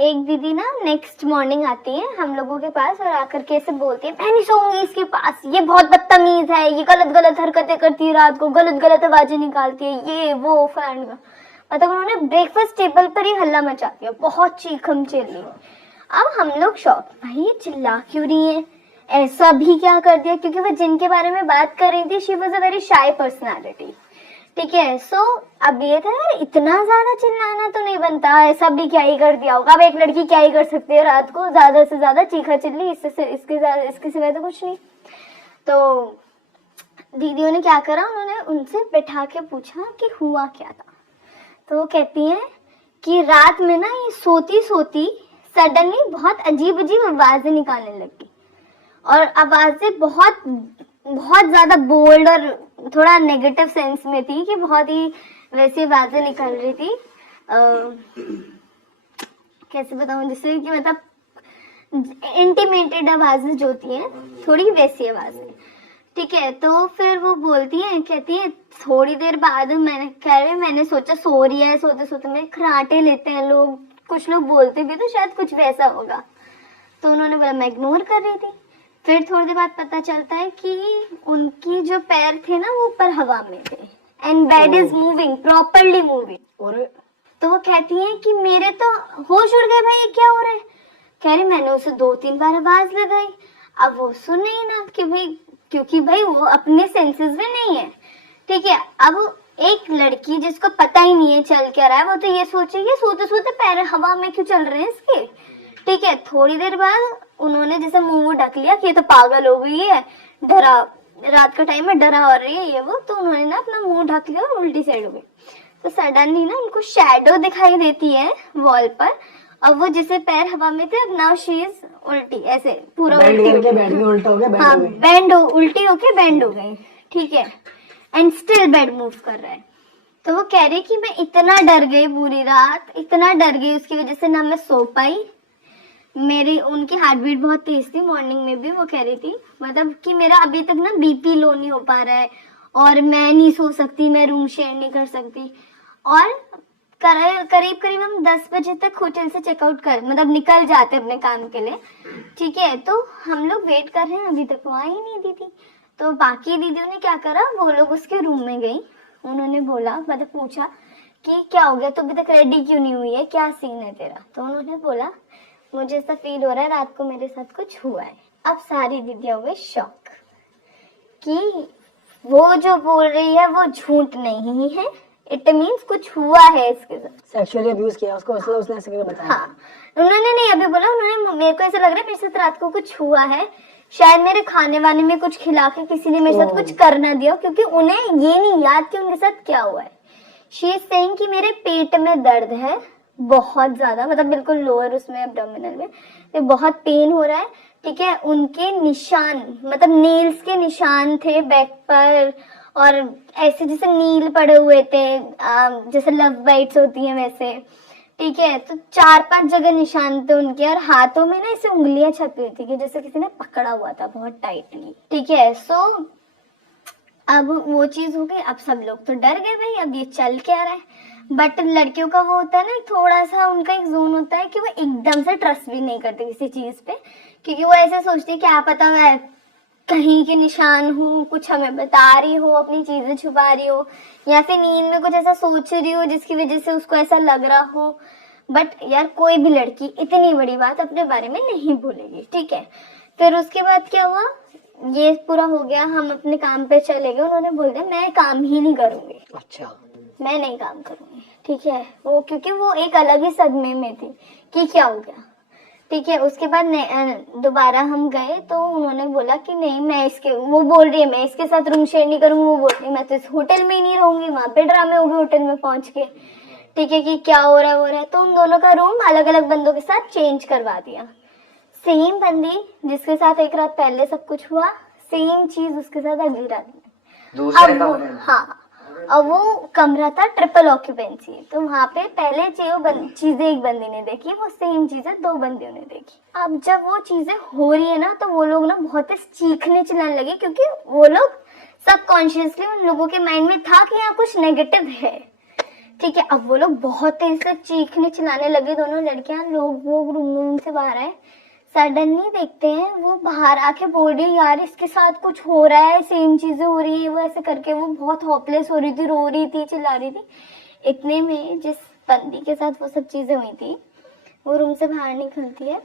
एक दीदी ना नेक्स्ट मॉर्निंग आती है हम लोगों के पास और आकर के ऐसे बोलती है, मैं नहीं सोऊंगी इसके पास, ये बहुत बदतमीज है, ये गलत गलत हरकतें करती है, रात को गलत गलत आवाजें निकालती है, ये वो फलान का। मतलब उन्होंने ब्रेकफास्ट टेबल पर ही हल्ला मचा दिया, बहुत चीखम चिल्ली। अब हम लोग शॉक, भाई ये चिल्ला क्यों रही है, ऐसा भी क्या कर दिया, क्योंकि वो जिनके बारे में बात कर रही थी she was a very shy personality. ठीक है, सो अब ये था यार इतना ज्यादा चिल्लाना तो नहीं बनता, ऐसा भी क्या ही कर दिया होगा। अब एक लड़की क्या ही कर सकती है रात को, ज्यादा से ज्यादा चीखा चिल्ली, इसके सिवाय तो कुछ नहीं। तो दीदियों ने क्या करा, उन्होंने उनसे बैठा के पूछा कि हुआ क्या था। तो वो कहती हैं कि रात में ना ये सोती सोती सडनली बहुत अजीब अजीब आवाजें निकालने लगी, और आवाजें बहुत बहुत ज्यादा बोल्ड और थोड़ा नेगेटिव सेंस में थी, कि बहुत ही वैसी आवाजें निकल रही थी। कैसे बताऊं, जिससे कि मतलब इंटीमेटेड आवाजें जो होती हैं, थोड़ी वैसी आवाजें। ठीक है, तो फिर वो बोलती है, कहती है थोड़ी देर बाद मैंने सोचा सो रही है, सोते सोते में खराटे लेते हैं लोग, कुछ लोग बोलते भी तो शायद कुछ वैसा होगा। तो उन्होंने बोला मैं इग्नोर कर रही थी। फिर थोड़ी देर बाद पता चलता है कि उनकी जो पैर थे ना वो ऊपर हवा में थे, and bed is moving, properly moving. और तो वो कहती है कि मेरे तो होश उड़ गए, भाई ये क्या हो रहा है। कह रही मैंने उसे 2-3 बार आवाज लगाई, अब वो सुने ही ना, कि भाई क्योंकि भाई वो अपने सेंसेस में नहीं है। ठीक है, अब एक लड़की जिसको पता ही नहीं है चल क्या रहा है, वो तो ये सोचेगी सोते सोते पैर हवा में क्यों चल रहे हैं इसके। ठीक है, थोड़ी देर बाद उन्होंने जैसे मुंह ढक लिया कि ये तो पागल हो गई है, डरा, रात का टाइम है, डरा हो रही है ये वो, तो उन्होंने ना अपना मुंह ढक लिया और उल्टी साइड हो गई। तो सडनली ना उनको शैडो दिखाई देती है वॉल पर, अब वो जिसे पैर हवा में थे, अब नाउ शी इज उल्टी, ऐसे पूरा उल्टी होके बेंड हो गई। ठीक है, एंड स्टिल बेड मूव कर रहा है। तो वो कह रही कि मैं इतना डर गई, पूरी रात इतना डर गई, उसकी वजह से ना मैं सो पाई, मेरी उनकी हार्ट बीट बहुत तेज थी, मॉर्निंग में भी वो कह रही थी मतलब कि मेरा अभी तक ना बीपी लो नहीं हो पा रहा है, और मैं नहीं सो सकती, मैं रूम शेयर नहीं कर सकती। और करीब करीब हम 10 बजे तक होटल से चेकआउट कर मतलब निकल जाते अपने काम के लिए। ठीक है, तो हम लोग वेट कर रहे हैं, अभी तक वो आई नहीं दीदी। तो बाकी दीदियों ने क्या करा, वो लोग उसके रूम में गई, उन्होंने बोला मतलब पूछा कि क्या हो गया, तो अभी तक रेडी क्यों नहीं हुई है, क्या सीन है तेरा। तो उन्होंने बोला मुझे ऐसा फील हो रहा है रात को मेरे साथ कुछ हुआ है। अब सारी दीदियां हो गई शॉक कि वो जो बोल रही है वो झूठ नहीं है, इट मीन्स कुछ हुआ है इसके साथ, सेक्सुअली अब्यूज किया उसको, उसने ऐसे करके बताया। हाँ, उन्होंने नहीं अभी बोला, उन्होंने मेरे को ऐसा लग रहा है मेरे साथ रात को कुछ हुआ है, शायद मेरे खाने वाने में कुछ खिला के किसी ने मेरे साथ कुछ कर ना दिया, क्योंकि उन्हें ये नहीं याद कि उनके साथ क्या हुआ है। शी इज सेइंग कि मेरे पेट में दर्द है बहुत ज्यादा, मतलब बिल्कुल लोअर उसमें एब्डोमिनल में, ये बहुत पेन हो रहा है। ठीक है, उनके निशान मतलब नेल्स के निशान थे बैक पर, और ऐसे जैसे नील पड़े हुए थे, जैसे लव बाइट्स होती हैं वैसे। ठीक है, तो 4-5 जगह निशान थे उनके, और हाथों में ना ऐसे उंगलियां छपी हुई थी कि जैसे किसी ने पकड़ा हुआ था बहुत टाइटली। ठीक है, सो अब वो चीज हो गई, अब सब लोग तो डर गए भाई अब ये चल क्या रहा है। बट लड़कियों का वो होता है ना थोड़ा सा, उनका एक जोन होता है कि वो एकदम से ट्रस्ट भी नहीं करते किसी चीज पे, क्योंकि वो ऐसे सोचते हैं क्या पता मैं कहीं के निशान हूँ, कुछ हमें बता रही हो, अपनी चीजें छुपा रही हो, या फिर नींद में कुछ ऐसा सोच रही हो जिसकी वजह से उसको ऐसा लग रहा हो। बट यार कोई भी लड़की इतनी बड़ी बात अपने बारे में नहीं बोलेगी। ठीक है, फिर उसके बाद क्या हुआ, ये पूरा हो गया, हम अपने काम पे चले गए, उन्होंने बोल दिया मैं काम ही नहीं करूंगी। अच्छा, मैं नहीं काम करूंगी। ठीक है, वो क्योंकि वो एक अलग ही सदमे में थी कि क्या हो गया। ठीक है, उसके बाद दोबारा हम गए तो उन्होंने बोला कि नहीं मैं इसके, वो बोल रही है मैं इसके साथ रूम शेयर नहीं करूंगी, वो बोल रही है मैं तो इस होटल में ही नहीं रहूंगी, वहां पे ड्रामे हो गए होटल में पहुंच के। ठीक है, कि क्या हो रहा है, तो उन दोनों का रूम अलग अलग बंदों के साथ चेंज करवा दिया। सेम बंदी जिसके साथ एक रात पहले सब कुछ हुआ, सेम चीज उसके साथ अगली रात में। हाँ, अब वो कमरा था ट्रिपल ऑक्यूपेंसी, तो वहाँ पे पहले चीजें एक बंदी ने देखी, वो सेम चीजें 2 बंदियों ने देखी। अब जब वो चीजें हो रही है ना, तो वो लोग ना बहुत चीखने चिल्लाने लगे, क्योंकि वो लोग सबकॉन्शियसली उन लोगों के माइंड में था कि यहाँ कुछ नेगेटिव है। ठीक है, अब वो लोग बहुत तेज से चीखने चिल्लाने लगे दोनों लड़कियां, लोग वो रूम से बाहर आए। सडनली देखते हैं वो बाहर आके बोल रही है यार इसके साथ कुछ हो रहा है, सेम चीजें हो रही है, वो ऐसे करके वो बहुत होपलेस हो रही थी, रो रही थी, चिल्ला रही थी। इतने में जिस बंदी के साथ वो सब चीजें हुई थी वो रूम से बाहर निकलती है,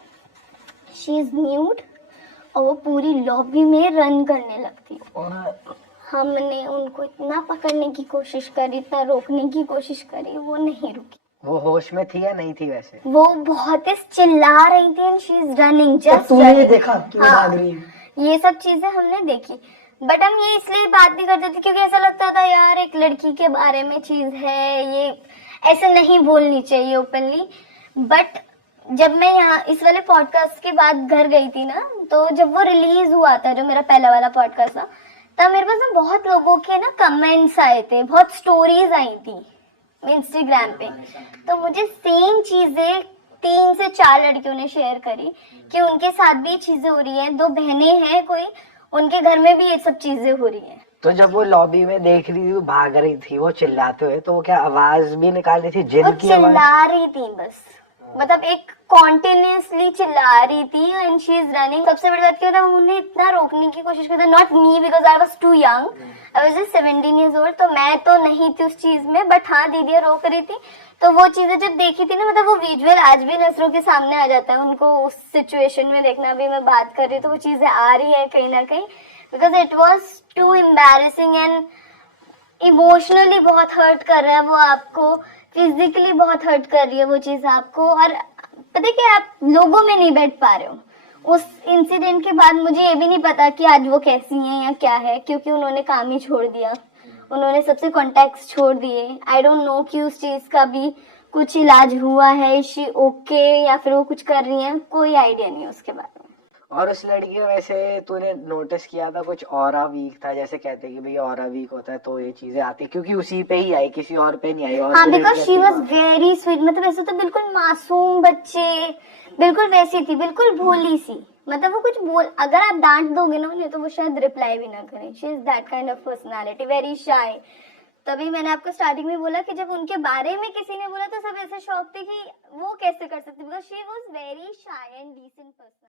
शी इज न्यूड, और वो पूरी लॉबी में रन करने लगती है। और हमने उनको इतना पकड़ने की कोशिश करी, इतना रोकने की कोशिश करी, वो नहीं रुकी। वो होश में थी या नहीं थी वैसे? वो बहुत तेज चिल्ला रही थी एंड शी इज रनिंग तो जस्ट। तूने ये देखा कि वो भाग रही है? ये सब चीजें हमने देखी, बट हम ये इसलिए बात नहीं करते थे क्योंकि ऐसा लगता था यार एक लड़की के बारे में चीज है, ये ऐसे नहीं बोलनी चाहिए ओपनली। बट जब मैं यहाँ इस वाले पॉडकास्ट के बाद घर गई थी ना, तो जब वो रिलीज हुआ था, जो मेरा पहला वाला पॉडकास्ट था, तब मेरे पास ना बहुत लोगों के ना कमेंट्स आए थे, बहुत स्टोरीज आई थी इंस्टाग्राम पे। तो मुझे सेम चीजें 3 से 4 लड़कियों ने शेयर करी कि उनके साथ भी ये चीजें हो रही है, 2 बहनें हैं कोई, उनके घर में भी ये सब चीजें हो रही है। तो जब वो लॉबी में देख रही थी, वो भाग रही थी, वो चिल्लाते हुए, तो वो क्या आवाज भी निकाल रही थी, वो जिन की आवाज? चिल्ला रही थी बस, मतलब एक कॉन्टिन्यूसली चिल्ला रही थी एंड शी इज रनिंग। सबसे बड़ी बात क्या था, उन्हें इतना रोकने की कोशिश की, not me because I was too young, I was just 17 years old, तो मैं तो नहीं थी उस चीज में, बट हाँ दीदी रोक रही थी। तो वो चीजें जब देखी थी ना, मतलब वो विजुअल आज भी नजरों के सामने आ जाता है, उनको उस सिचुएशन में देखना। भी मैं बात कर रही हूँ तो वो चीजें आ रही है कहीं ना कहीं, because it was too embarrassing and emotionally बहुत हर्ट कर रहा है वो आपको, फिजिकली बहुत हर्ट कर रही है वो चीज आपको, और पता है कि आप लोगों में नहीं बैठ पा रहे हो। उस इंसिडेंट के बाद मुझे ये भी नहीं पता कि आज वो कैसी हैं या क्या है, क्योंकि उन्होंने काम ही छोड़ दिया, उन्होंने सबसे कॉन्टेक्ट छोड़ दिए। आई डोंट नो कि उस चीज का भी कुछ इलाज हुआ है, शी ओके, या फिर वो कुछ कर रही है, कोई आइडिया नहीं उसके बारे में। और उस लड़की का वैसे तूने नोटिस किया था कुछ ऑरा वीक था, जैसे कहते हैं कि भैया ऑरा वीक होता है तो ये चीजें आती, क्योंकि उसी पे ही आई, किसी और पे नहीं आई। और हाँ, because she was very sweet, मतलब ऐसे तो बिल्कुल मासूम बच्चे, बिल्कुल वैसी थी, बिल्कुल भोली सी, मतलब वो कुछ बोल, अगर आप डांट दोगे ना उन्हें तो वो शायद रिप्लाई भी ना करें। She is that kind of personality, very shy. तभी मैंने आपको स्टार्टिंग में बोला कि जब उनके बारे में किसी ने बोला तो सब ऐसे शौक थे कि वो कैसे कर सकते, because she was very shy and decent person.